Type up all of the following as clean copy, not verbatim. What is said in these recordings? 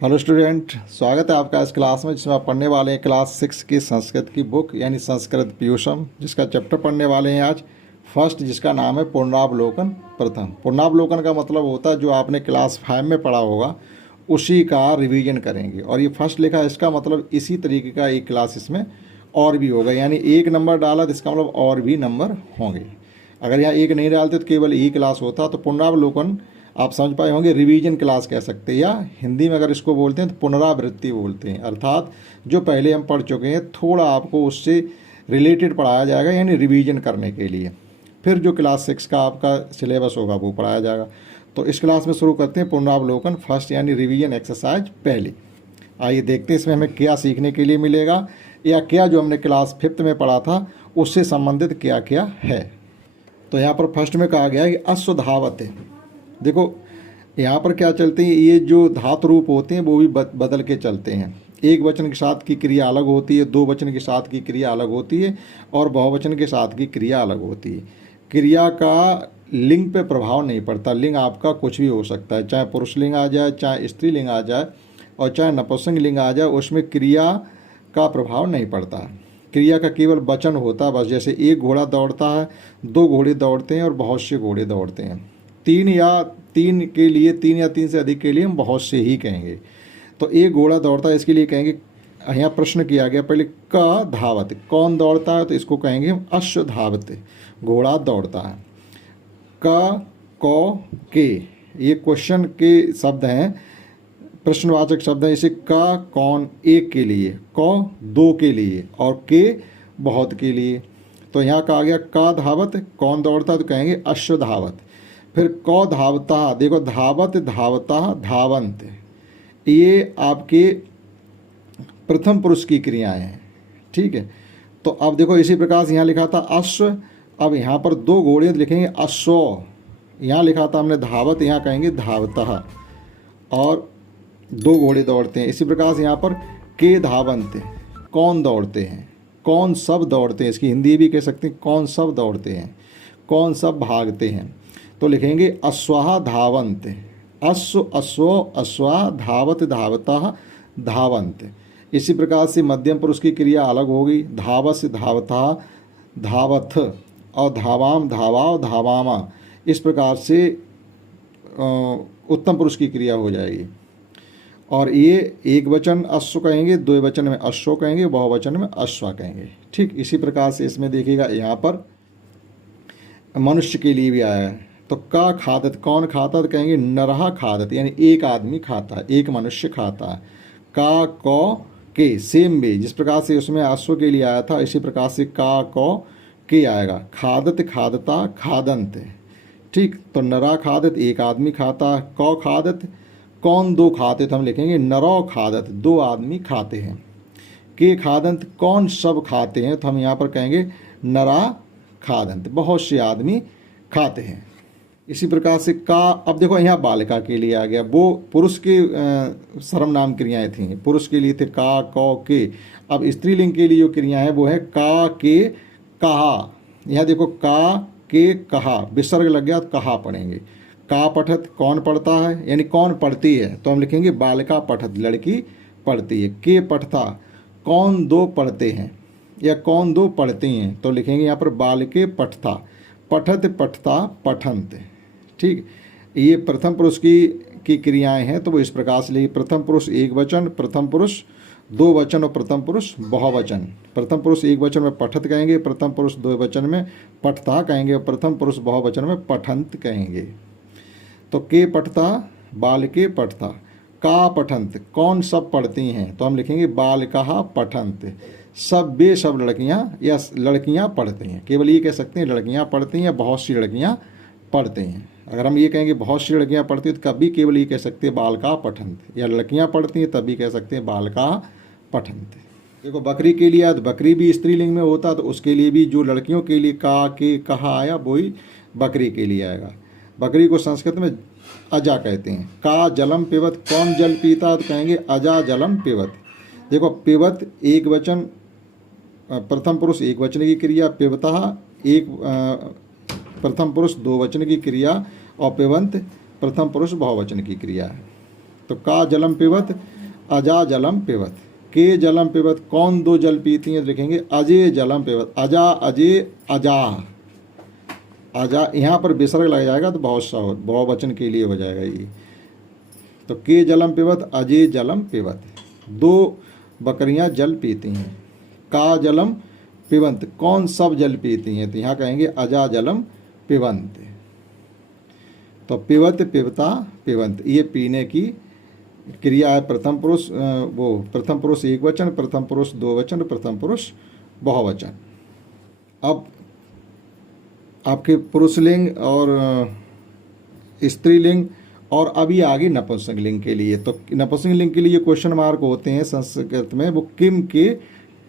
Hello student, स्वागत है आपका इस क्लास में जिसमें आप पढ़ने वाले हैं क्लास 6 की संस्कृत की बुक यानी संस्कृत पीयूषम, जिसका चैप्टर पढ़ने वाले हैं आज फर्स्ट, जिसका नाम है पुनरावलोकन प्रथम। पुनरावलोकन का मतलब होता है जो आपने क्लास 5 में पढ़ा होगा उसी का रिवीजन करेंगे। और ये फर्स्ट लिखा है, इसका मतलब इसी तरीके का एक क्लास इसमें और भी होगा, यानी एक नंबर डाला तो इसका मतलब और भी नंबर होंगे। अगर यहाँ एक नहीं डालते तो केवल एक क्लास होता। तो पुनरावलोकन आप समझ पाए होंगे, रिवीजन क्लास कह सकते हैं, या हिंदी में अगर इसको बोलते हैं तो पुनरावृत्ति बोलते हैं। अर्थात जो पहले हम पढ़ चुके हैं थोड़ा आपको उससे रिलेटेड पढ़ाया जाएगा, यानी रिवीजन करने के लिए। फिर जो क्लास 6 का आपका सिलेबस होगा वो पढ़ाया जाएगा। तो इस क्लास में शुरू करते हैं पुनरावलोकन फर्स्ट यानी रिवीजन एक्सरसाइज पहली। आइए देखते हैं इसमें हमें क्या सीखने के लिए मिलेगा, या क्या जो हमने क्लास 5 में पढ़ा था उससे संबंधित क्या क्या है। तो यहाँ पर फर्स्ट में कहा गया है कि अश्वधावत है। देखो यहाँ पर क्या चलते हैं, ये जो धातु रूप होते हैं वो भी बदल के चलते हैं। एक वचन के साथ की क्रिया अलग होती है, दो वचन के साथ की क्रिया अलग होती है, और बहुवचन के साथ की क्रिया अलग होती है। क्रिया का लिंग पे प्रभाव नहीं पड़ता। लिंग आपका कुछ भी हो सकता है, चाहे पुरुष लिंग आ जाए, चाहे स्त्री लिंग आ जाए, और चाहे नपुंसक लिंग आ जाए, उसमें क्रिया का प्रभाव नहीं पड़ता। क्रिया का केवल वचन होता है बस। जैसे एक घोड़ा दौड़ता है, दो घोड़े दौड़ते हैं और बहुत से घोड़े दौड़ते हैं। तीन के लिए, तीन या तीन से अधिक के लिए हम बहुत से ही कहेंगे। तो एक घोड़ा दौड़ता है इसके लिए कहेंगे, यहाँ प्रश्न किया गया पहले, क धावत, कौन दौड़ता है, तो इसको कहेंगे हम अश्व धावत, घोड़ा दौड़ता है। क कौ के, ये क्वेश्चन के शब्द हैं, प्रश्नवाचक शब्द है। इसे का कौन एक के लिए, कौ दो के लिए, और के बहुत के लिए। तो यहाँ कहा गया का धावत, कौन दौड़ता, तो कहेंगे अश्व धावत। फिर कौ धावता, देखो धावत धावता धावंत, ये आपके प्रथम पुरुष की क्रियाएं हैं। ठीक है, तो अब देखो इसी प्रकार से यहाँ लिखा था अश्व, अब यहाँ पर दो घोड़े लिखेंगे अश्व। यहाँ लिखा था हमने धावत, यहाँ कहेंगे धावता, और दो घोड़े दौड़ते हैं। इसी प्रकार से यहाँ पर के धावंत, कौन दौड़ते हैं, कौन सब दौड़ते हैं, इसकी हिंदी भी कह सकते हैं कौन सब दौड़ते हैं, कौन सब भागते हैं। तो लिखेंगे अश्वाह धावंत, अश्व अश्व अश्वा धावत धावता धावंत। इसी प्रकार से मध्यम पुरुष की क्रिया अलग होगी, धावस धावता धावथ, और धावाम धावाव धावामा। इस प्रकार से उत्तम पुरुष की क्रिया हो जाएगी। और ये एक वचन अश्व कहेंगे, दो वचन में अश्व कहेंगे, बहुवचन में अश्वा कहेंगे। ठीक इसी प्रकार से इसमें देखिएगा यहाँ पर मनुष्य के लिए भी आया है। तो का खादत, कौन खाता, तो कहेंगे नरहा खादत, यानी एक आदमी खाता है, एक मनुष्य खाता है। का कौ के सेम वे, जिस प्रकार से उसमें अश्व के लिए आया था इसी प्रकार से का कौ के आएगा। खादत खादता खादंत। ठीक, तो नरा खादत एक आदमी खाता, कौ खादत कौन दो खाते, तो हम लिखेंगे नरौ खादत, दो आदमी खाते हैं। के खादंत कौन सब खाते हैं, तो हम यहाँ पर कहेंगे नरा खादंत, बहुत से आदमी खाते हैं। इसी प्रकार से का, अब देखो यहाँ बालिका के लिए आ गया, वो पुरुष के सर्वनाम क्रियाएं थी, पुरुष के लिए थे का कौ के। अब स्त्रीलिंग के लिए जो क्रिया है वो है का के कहा। यहाँ देखो का के कहा, विसर्ग लग गया तो कहा पढ़ेंगे। का पठत, कौन पढ़ता है, यानी कौन पढ़ती है, तो हम लिखेंगे बालिका पठत, लड़की पढ़ती है। के पठता, कौन दो पढ़ते हैं या कौन दो पढ़ती हैं, तो लिखेंगे यहाँ पर बालिके पठता, पठत पठता पठंत। ठीक, ये प्रथम पुरुष की क्रियाएं हैं, तो वो इस प्रकार से लिखिए, प्रथम पुरुष एक वचन, प्रथम पुरुष दो वचन, और प्रथम पुरुष बहुवचन। प्रथम पुरुष एक वचन में पठत कहेंगे, प्रथम पुरुष दो वचन में पठता कहेंगे, और प्रथम पुरुष बहुवचन में पठंत कहेंगे। तो के पठता, बालिके पठता, का पठंत, कौन सब पढ़ती हैं, तो हम लिखेंगे बालिका पठंत, सब वे सब लड़कियां या लड़कियां पढ़ती हैं। केवल ये कह सकते हैं लड़कियां पढ़ती हैं, बहुत सी लड़कियां पढ़ती हैं। अगर हम ये कहेंगे बहुत सी लड़कियां पढ़ती हैं तो कभी केवल ये कह सकते हैं बालिका पठंत, या लड़कियां पढ़ती हैं तभी कह सकते हैं बालिका पठंत। देखो बकरी के लिए, तो बकरी भी स्त्रीलिंग में होता, तो उसके लिए भी जो लड़कियों के लिए का के कहा आया वही बकरी के लिए आएगा। बकरी को संस्कृत में अजा कहते हैं। का जलम पिबत, कौन जल पीता, तो कहेंगे अजा जलम पिबत। देखो पिबत एक वचन, प्रथम पुरुष एक वचन की क्रिया, पिबता एक प्रथम पुरुष दो वचन की क्रिया, और पिबंत प्रथम पुरुष बहुवचन की क्रिया है। तो का जलम पिबत, अजा जलम पिबत। के जलम पिबत, कौन दो जल पीती हैं, तो लिखेंगे अजय जलम पिबत। अजा, अजय, अजा। अजा यहाँ पर विसर्ग लग जाएगा तो बहुत सा बहुवचन के लिए हो जाएगा ये। तो के जलम पिबत, अजय जलम पिबत। दो बकरियां जल पीती हैं। का जलम पिबंत, कौन सब जल पीती हैं, तो यहाँ कहेंगे अजा जलम पिबंत। तो पिबत, पिबता, पिबंत, ये पीने की क्रिया है। प्रथम पुरुष प्रथम पुरुष एक वचन, प्रथम पुरुष दो वचन, प्रथम पुरुष बहुवचन। अब आपके पुरुषलिंग और स्त्रीलिंग और अभी आगे नपुंसकलिंग के लिए। तो नपुंसकलिंग के लिए क्वेश्चन मार्क होते हैं संस्कृत में, वो किम के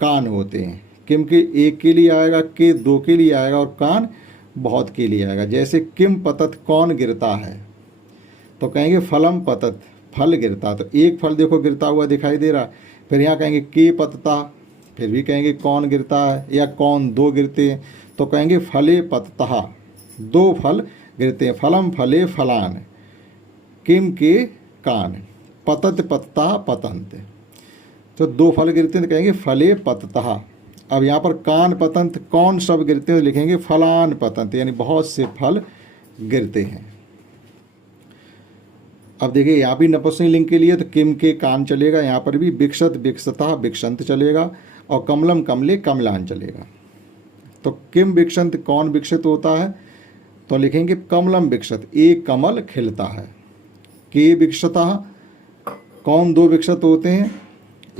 कान होते हैं। किम के एक के लिए आएगा, के दो के लिए आएगा और कान बहुत के लिए आएगा। जैसे किम पतत, कौन गिरता है, तो कहेंगे फलम पतत, फल गिरता। तो एक फल देखो गिरता हुआ दिखाई दे रहा। फिर यहाँ कहेंगे के पतता, फिर भी कहेंगे कौन गिरता है, या कौन दो गिरते हैं, तो कहेंगे फले पततः, दो फल गिरते हैं। फलम फले फलान, किम के कान, पतत पतता पतंत, तो दो फल गिरते हैं तो कहेंगे फले पततः। अब यहाँ पर कान पतंत, कौन सब गिरते हैं, तो लिखेंगे फलान पतंत, यानी बहुत से फल गिरते हैं। अब देखिए यहाँ भी नपुंसकलिंग के लिए तो किम के कान चलेगा, यहाँ पर भी विकसत विकसता विकसंत चलेगा, और कमलम कमले कमलान चलेगा। तो किम विकसंत, कौन विकसित होता है, तो लिखेंगे कमलम विकसत, एक कमल खिलता है। के विकसता, कौन दो विकसित होते हैं,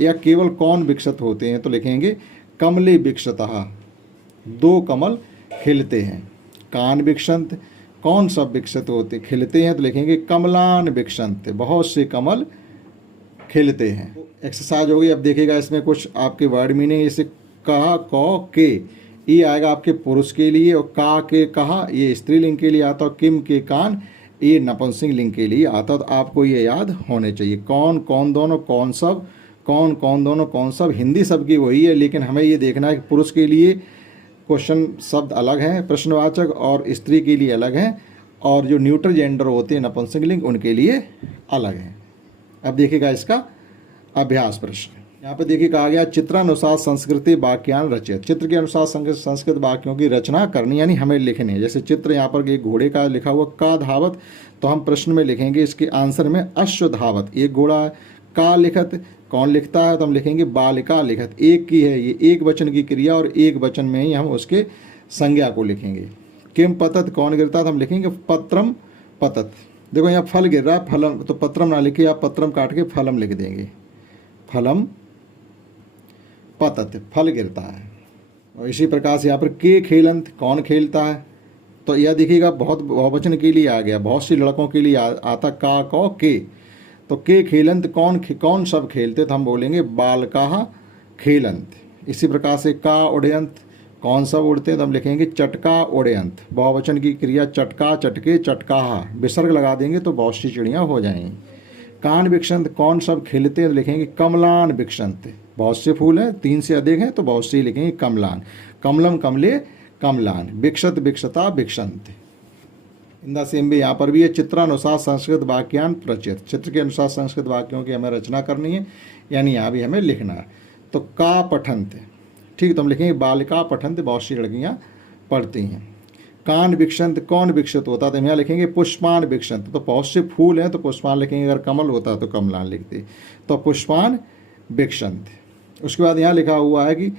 या केवल कौन विकसित होते हैं, तो लिखेंगे कमले विकसतः, दो कमल खिलते हैं। कान विकसंत, कौन सब विकसित होते खिलते हैं, तो लिखेंगे कमलान विकसंत, बहुत से कमल खिलते हैं। एक्सरसाइज हो गई। अब देखिएगा इसमें कुछ आपके वर्ड मीनिंग, जैसे कहा, कौ, के, ये आएगा आपके पुरुष के लिए, और का के कहा ये स्त्रीलिंग के लिए आता है, किम के कान ये नपुंसकलिंग के लिए आता है। तो आपको ये याद होने चाहिए। कौन कौन दोनों, कौन सब, कौन कौन दोनों, कौन सब, हिंदी शब्द की वही है, लेकिन हमें ये देखना है कि पुरुष के लिए क्वेश्चन शब्द अलग हैं प्रश्नवाचक, और स्त्री के लिए अलग हैं, और जो न्यूट्रल जेंडर होते हैं नपुंसकलिंग उनके लिए अलग हैं। अब देखिएगा इसका अभ्यास प्रश्न। यहाँ पे देखिए कहा गया चित्रानुसार संस्कृति वाक्यान रचित। चित्र के अनुसार संस्कृत वाक्यों की रचना करनी, यानी हमें लिखनी है। जैसे चित्र यहाँ पर एक घोड़े का लिखा हुआ, का धावत, तो हम प्रश्न में लिखेंगे इसके आंसर में अश्व धावत, एक घोड़ा है। का लिखत, कौन लिखता है, तो हम लिखेंगे बालिका लिखत, एक की है, ये एक वचन की क्रिया, और एक वचन में ही हम उसके संज्ञा को लिखेंगे। किम पतत, कौन गिरता, तो हम लिखेंगे पत्रम पतत। देखो यहाँ फल गिर रहा है, फलम, तो पत्रम ना लिखे, आप पत्रम काट के फलम लिख देंगे, फलम पतत, फल गिरता है। और इसी प्रकार से यहाँ पर के खेलंत, कौन खेलता है, तो यह देखिएगा बहुत बहुवचन के लिए आ गया, बहुत सी लड़कों के लिए आता का, कौ, के। तो के खेलंत, कौन सब खेलते, तो हम बोलेंगे बालकाः खेलंत। इसी प्रकार से का उड़यंत, कौन सब उड़ते हैं, तो हम लिखेंगे चटका उड़यंत, बहुवचन की क्रिया चटका, चटके, चटकाहा, विसर्ग लगा देंगे तो बहुत सी चिड़ियाँ हो जाएंगी। कान विकसंत, कौन सब खिलते हैं, तो लिखेंगे कमलान विकसंत, बहुत से फूल हैं, तीन से अधिक हैं तो बहुत से लिखेंगे कमलान। कमलम कमले कमलान, विकसत विकसता विकसंत। इन द सेम भी यहाँ पर भी है चित्रानुसार संस्कृत वाक्यान प्रचित। चित्र के अनुसार संस्कृत वाक्यों की हमें रचना करनी है, यानी यहाँ भी हमें लिखना है। तो का पठंत, ठीक, तो हम लिखेंगे बालिका पठंत, बहुत सी लड़कियाँ पढ़ती हैं। कान विकसंत, कौन विकसित होता है, तो हम यहाँ लिखेंगे पुष्पान विकसंत, तो बहुत से फूल हैं तो पुष्पान लिखेंगे, अगर कमल होता है तो कमलान लिखते, तो पुष्पान विकसंत। उसके बाद यहाँ लिखा हुआ है कि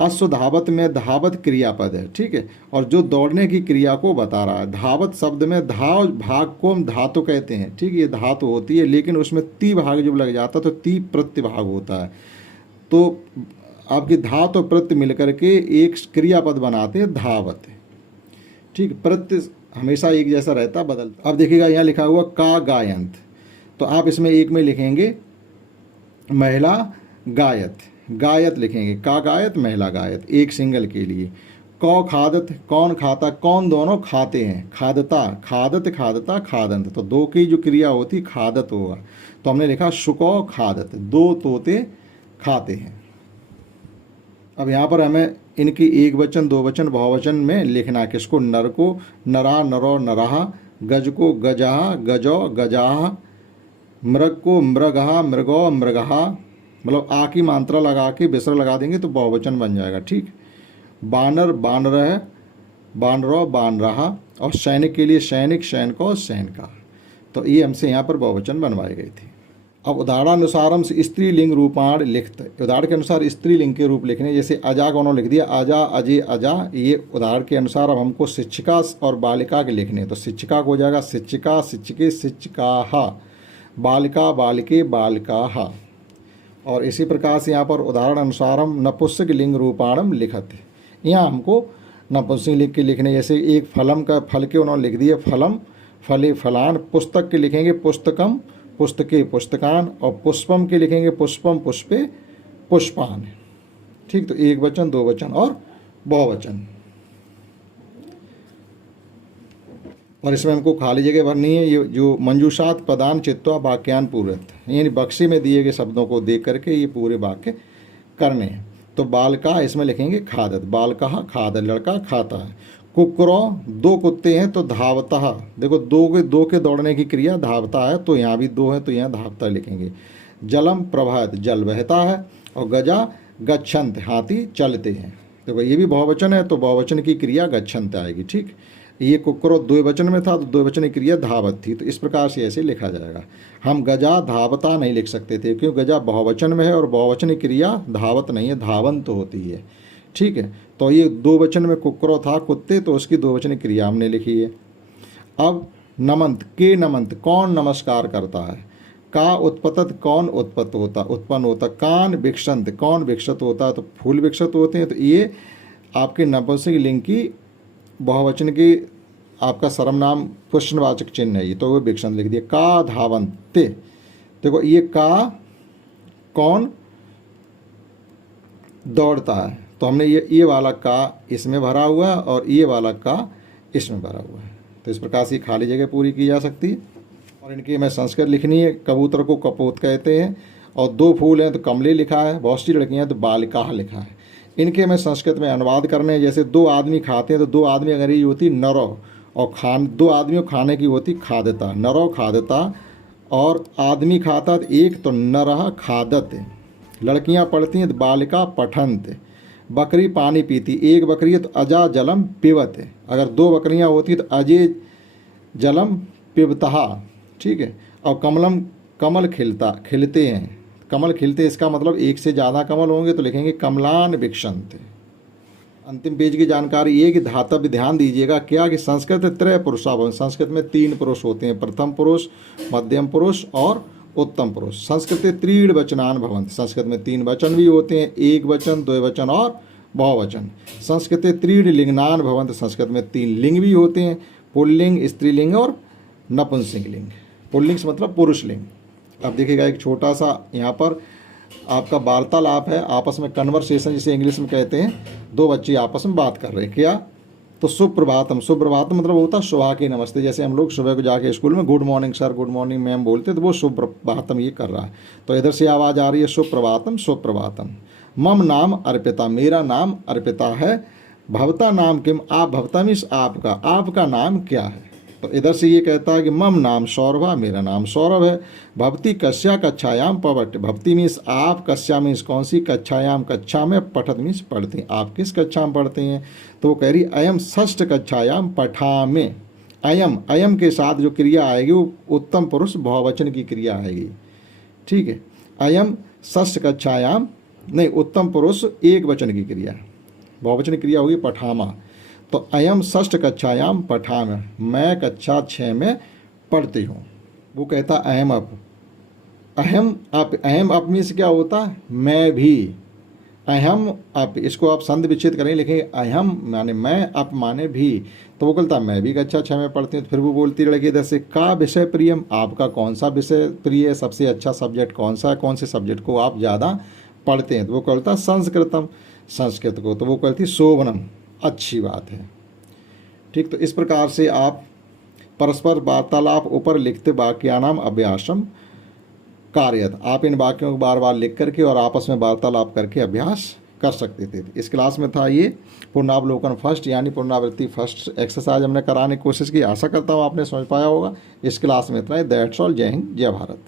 अश्व धावत में धावत क्रियापद है, ठीक है, और जो दौड़ने की क्रिया को बता रहा है। धावत शब्द में धाव भाग को हम धातु कहते हैं, ठीक है, ये धातु होती है, लेकिन उसमें ती भाग जब लग जाता है तो ती प्रत्यभाग होता है। तो आपकी धातु और प्रत्य मिलकर के एक क्रियापद बनाते हैं धावत, ठीक। प्रत्य हमेशा एक जैसा रहता, बदलता। अब देखिएगा यहाँ लिखा हुआ का गायंत, तो आप इसमें एक में लिखेंगे महिला गायत, गायत लिखेंगे, का गायत महिला गायत, एक सिंगल के लिए। कौ खादत, कौन खाता, कौन दोनों खाते हैं, खादता, खादत खादता खादंत, तो दो की जो क्रिया होती खादत होगा, तो हमने लिखा शुकौ खादत, दो तोते खाते हैं। अब यहाँ पर हमें इनकी एक वचन दो वचन बहुवचन में लिखना, किसको, नर को नरा नरो नराहा, गज को गजाहा गजो गजाहा, मृग को मृगहा, मृगो, मृगहा, मतलब आ की मात्रा लगा के विसर्ग लगा देंगे तो बहुवचन बन जाएगा। ठीक। बानर, बानरह, बानरो, बानरहा, और सैनिक के लिए सैनिक, सैनको, सैनिका। तो ये हमसे यहाँ पर बहुवचन बनवाई गई थी। अब उदाहरणानुसारम से स्त्रीलिंग रूपाण लिखत, उदाहरण के अनुसार स्त्रीलिंग के रूप लिखने, जैसे अजा को उन्होंने लिख दिया, अजा, अजय, अजा। ये उदाहरण के अनुसार अब हमको शिक्षिका और बालिका के लिखने, तो शिक्षिका को हो जाएगा शिक्षिका, शिक्षिके, शिक्षिकाहा, बालिका, बालिके, बालिकाहा। और इसी प्रकार से यहाँ पर उदाहरण अनुसारम नपुंसक लिंग रूपाणम लिखत, यहाँ हमको नपुंसक लिंग के लिखने, जैसे एक फलम का फल के उन्होंने लिख दिया फलम, फले, फलान। पुस्तक के लिखेंगे पुस्तकम, पुस्तके, पुस्तकान, और पुष्पम के लिखेंगे पुष्पम, पुष्पे, पुष्पान। ठीक। तो एक वचन, दो वचन और बहुवचन। और इसमें हमको खाली जगह भरनी है। ये जो मंजूषात पदान चित्वा वाक्यान पूरत, यानी बक्से में दिए गए शब्दों को देख करके ये पूरे वाक्य करने हैं। तो बालका इसमें लिखेंगे खादत, बालका खादत, लड़का खाता है। कुकरो, दो कुत्ते हैं तो धावता, देखो दो के दौड़ने की क्रिया धावता है, तो यहाँ भी दो है तो यहाँ धावता लिखेंगे। जलम प्रभात, जल बहता है। और गजा गच्छन्त, हाथी चलते हैं। देखो ये भी बहुवचन है तो बहुवचन की क्रिया गच्छन्त आएगी। ठीक। ये कुकरो द्विवचन में था तो द्विवचन की क्रिया धावत थी, तो इस प्रकार से ऐसे लिखा जाएगा। हम गजा धावता नहीं लिख सकते थे क्योंकि गजा बहुवचन में है और बहुवचन की क्रिया धावत नहीं है, धावंत होती है। ठीक है। तो ये दो वचन में कुकरो था कुत्ते, तो उसकी दो वचन क्रिया हमने लिखी है। अब नमंत, के नमंत, कौन नमस्कार करता है। का उत्पतत, कौन उत्पन्न होता। कान विक्षंत, कौन विक्षत होता है, तो फूल विक्षत होते हैं। तो ये आपके नपुंसक लिंग की बहुवचन की आपका सर्वनाम प्रश्नवाचक चिन्ह है, ये तो वो विक्षंत लिख दिया। का धावन्ते, देखो ये का कौन दौड़ता है, तो हमने ये वाला का इसमें भरा हुआ है और ये वाला का इसमें भरा हुआ है। तो इस प्रकार से खाली जगह पूरी की जा सकती है। और इनकी मैं संस्कृत लिखनी है। कबूतर को कपोत कहते हैं, और दो फूल हैं तो कमले लिखा है, बहुत सी लड़कियाँ तो बालिका लिखा है। इनके मैं संस्कृत में अनुवाद करने हैं। जैसे दो आदमी खाते हैं तो दो आदमी अगर ये होती नरो, और दो आदमियों खाने की होती खादता, नरो खादता। और आदमी खाता तो एक तो नरह खादत। लड़कियाँ पढ़ती हैं तो बालिका पठंत। बकरी पानी पीती, एक बकरी है तो अजा जलम पिबत, अगर दो बकरियां होती तो अजय जलम पिबतहा। ठीक है। और कमलम, कमल खिलते हैं, कमल खिलते, इसका मतलब एक से ज़्यादा कमल होंगे तो लिखेंगे कमलान विक्षंत। अंतिम पेज की जानकारी ये कि धातव्य ध्यान दीजिएगा क्या कि संस्कृत त्रय पुरुषाभवन, संस्कृत में 3 पुरुष होते हैं, प्रथम पुरुष, मध्यम पुरुष और उत्तम पुरुष। संस्कृत त्रीण वचनान भवंत, संस्कृत में 3 वचन भी होते हैं, एक वचन, द्विवचन और बहुवचन। संस्कृत त्रीण लिंगनान भवंत, संस्कृत में 3 लिंग भी होते हैं, पुल्लिंग, स्त्रीलिंग और नपुंसक लिंग। पुल्लिंग से मतलब पुरुष लिंग। अब देखिएगा एक छोटा सा यहाँ पर आपका वार्तालाप है, आपस में कन्वर्सेशन जिसे इंग्लिश में कहते हैं। 2 बच्चे आपस में बात कर रहे हैं, क्या तो सुप्रभातम, सुप्रभातम मतलब होता है सुबह के नमस्ते। जैसे हम लोग सुबह को जाके स्कूल में good morning sir, good morning ma'am बोलते तो वो सुप्रभातम ये कर रहा है। तो इधर से आवाज़ आ रही है सुप्रभातम, सुप्रभातम। मम नाम अर्पिता, मेरा नाम अर्पिता है। भवता नाम किम, आप, भवता मीन्स आपका, आपका नाम क्या है। तो इधर से ये कहता है कि मम नाम सौरभा, मेरा नाम सौरभ है। भवती कस्या कक्षायाम पवट, भवती मीन्स आप, कस्या मीन्स कौन सी, कक्षायाम कक्षा में, पठत मीन्स पढ़ते हैं, आप किस कक्षा में पढ़ते हैं। तो वो कह रही अयम षष्ठ कक्षायाम पठामे। अयम, अयम के साथ जो क्रिया आएगी वो उत्तम पुरुष बहुवचन की क्रिया आएगी। ठीक है। अयम षष्ठ कक्षायाम, नहीं उत्तम पुरुष एक वचन की क्रिया, बहुवचन क्रिया होगी पठामा। तो अयम षष्ठ कक्षायाम पठाम, मैं कक्षा 6 में पढ़ती हूँ। वो कहता अहम अप, अहम अप, अहम अप मीन्स क्या होता है, मैं भी। अहम अप, इसको आप संधि विच्छेद करेंगे, लिखेंगे अहम माने मैं, अप माने भी। तो वो कहता मैं भी कक्षा 6 में पढ़ती हूँ। तो फिर वो बोलती लड़की इधर से का विषय प्रियम, आपका कौन सा विषय प्रिय है, सबसे अच्छा सब्जेक्ट कौन सा है, कौन से सब्जेक्ट को आप ज़्यादा पढ़ते हैं। तो वो कहता संस्कृतम, संस्कृत को। तो वो कहती शोभनम, अच्छी बात है। ठीक। तो इस प्रकार से आप परस्पर वार्तालाप ऊपर लिखते वाक्यानाम अभ्यासम कार्यत, आप इन वाक्यों को बार बार लिख करके और आपस में वार्तालाप करके अभ्यास कर सकते थे। इस क्लास में था ये पुनरावलोकन फर्स्ट, यानी पुनरावृत्ति फर्स्ट एक्सरसाइज हमने कराने की कोशिश की। आशा करता हूँ आपने समझ पाया होगा। इस क्लास में इतना ही। That's all. जय हिंद, जय भारत।